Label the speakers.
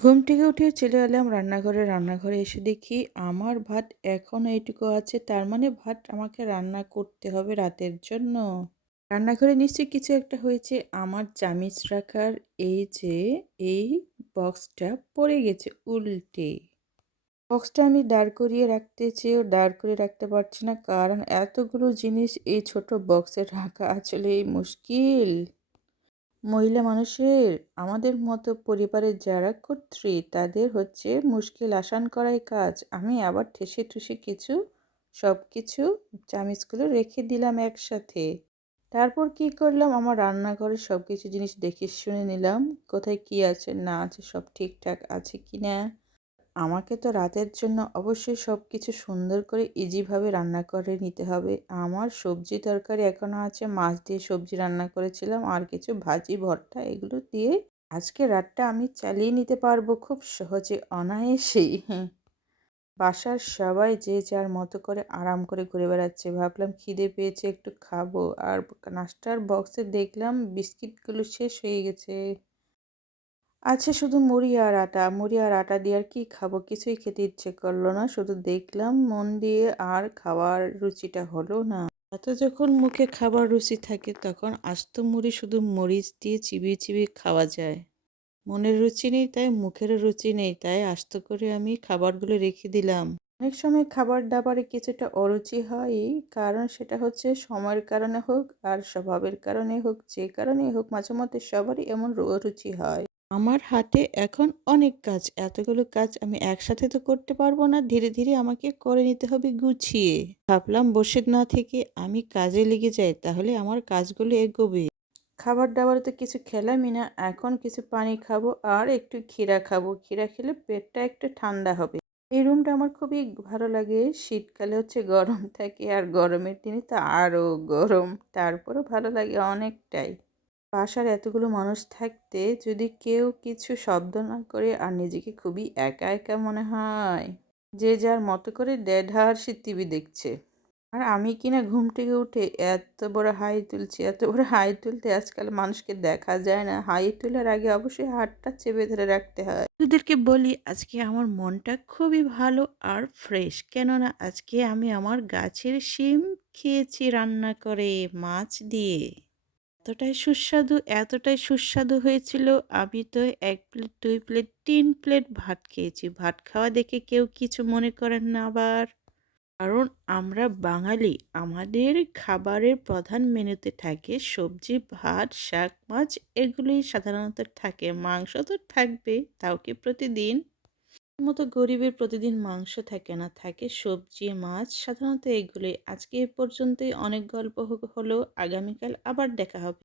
Speaker 1: ঘুম থেকে উঠে চলে এলাম রান্নাঘরে। রান্নাঘরে এসে দেখি আমার ভাত এখনও এইটুকু আছে। তার মানে ভাত আমাকে রান্না করতে হবে রাতের জন্য। রান্নাঘরে নিশ্চয়ই কিছু একটা হয়েছে। আমার চামিচ রাখার এই যে, এই বক্সটা পড়ে গেছে উল্টে। বক্সটা আমি দাঁড় করিয়ে রাখতে চেয়েও দাঁড় করে রাখতে পারছি না। কারণ এতগুলো জিনিস এই ছোট বক্সে রাখা আসলেই মুশকিল। মহিলা মানুষের, আমাদের মতো পরিবারের যারা কর্ত্রী, তাদের হচ্ছে মুশকিল আসান করাই কাজ। আমি আবার ঠেসে ঠুসে কিছু সব কিছু চামিচগুলো রেখে দিলাম একসাথে। তারপর কি করলাম? আমার রান্নাঘরে সব কিছু জিনিস দেখে শুনে নিলাম। কোথায় কি আছে, না আছে, সব ঠিকঠাক আছে কি না আমাকে তো রাতের জন্য অবশ্যই সব কিছু সুন্দর করে ইজিভাবে রান্না করে নিতে হবে। আমার সবজি তরকারি এখনও আছে, মাছ দিয়ে সবজি রান্না করেছিলাম, আর কিছু ভাজি, ভর্তা এগুলো দিয়ে আজকে রাতটা আমি চালিয়ে নিতে পারব খুব সহজে, অনায়াসেই। বাসার সবাই যে যার মতো করে আরাম করে ঘুরে বেড়াচ্ছে। ভাবলাম খিদে পেয়েছে, একটু খাব। আর নাস্তার বক্সে দেখলাম বিস্কিটগুলো শেষ হয়ে গেছে। আছে শুধু মুড়ি আর আটা, মুড়ি আর আটা দিয়ে আর কি খাব? কিছুই খেতে ইচ্ছে করল না, শুধু দেখলাম মন দিয়ে আর খাওয়ার রুচিটা হলো না। এত যখন মুখে খাবার রুচি থাকে, তখন আস্ত মুড়ি শুধু মরিচ দিয়ে চিবিয়ে চিবিয়ে খাওয়া যায়। মনের রুচি নেই তাই মুখের রুচি নেই তাই আস্ত করে আমি খাবারগুলো রেখে দিলাম। অনেক সময় খাবার দাবারে কিছুটা অরুচি হয়, কারণ সেটা হচ্ছে সময়ের কারণে হোক আর স্বভাবের কারণে হোক, যে কারণে হোক, মাঝে মধ্যে সবারই এমন অরুচি হয়। আমার হাতে এখন অনেক কাজ। এতগুলো কাজ আমি একসাথে তো করতে পারব না। ধীরে ধীরে আমাকে করে নিতে হবে গুছিয়ে। ভাবলাম বসে না থেকে আমি কাজে লেগে যাই, তাহলে আমার কাজগুলো এগোবে। খাবার দাবারে তো কিছু খেলামই না, এখন কিছু পানি খাব আর একটু ক্ষীরা খাব। ক্ষীরা খেলে পেটটা একটু ঠান্ডা হবে। এই রুমটা আমার খুবই ভালো লাগে। শীতকালে হচ্ছে গরম থাকে আর গরমের দিনে তো আরও গরম। তারপরও ভালো লাগে অনেকটাই। বাসার এতগুলো মানুষ থাকতে যদি কেউ কিছু শব্দ না করে আর নিজেকে খুবই একা একা মনে হয়, যে যার মতো করে দেড় সে টিভি দেখছে। আর আমি কিনা ঘুম থেকে উঠে এত বড় হাই তুলছি, এত বড় হাই তুলতে আজকাল মানুষকে দেখা যায় না। হাই তোলার আগে অবশ্যই হাতটা চেপে ধরে রাখতে হয়। তোদেরকে বলি, আজকে আমার মনটা খুবই ভালো আর ফ্রেশ। কেননা আজকে আমি আমার গাছের শিম খেয়েছি রান্না করে মাছ দিয়ে। এতটাই সুস্বাদু এতটাই সুস্বাদু হয়েছিল। আমি তো এক প্লেট, দুই প্লেট, তিন প্লেট ভাত খেয়েছি। ভাত খাওয়া দেখে কেউ কিছু মনে করেন না আবার। কারণ আমরা বাঙালি, আমাদের খাবারের প্রধান মেনুতে থাকে সবজি, ভাত, শাক, মাছ, এগুলোই সাধারণত থাকে। মাংস তো থাকবে তাও কি প্রতিদিন? মতো গরিবের প্রতিদিন মাংস থাকে না, থাকে সবজি, মাছ। সাধারণত এগুলোই। আজকে এ পর্যন্তই। অনেক গল্প হলো। আগামীকাল আবার দেখা হবে।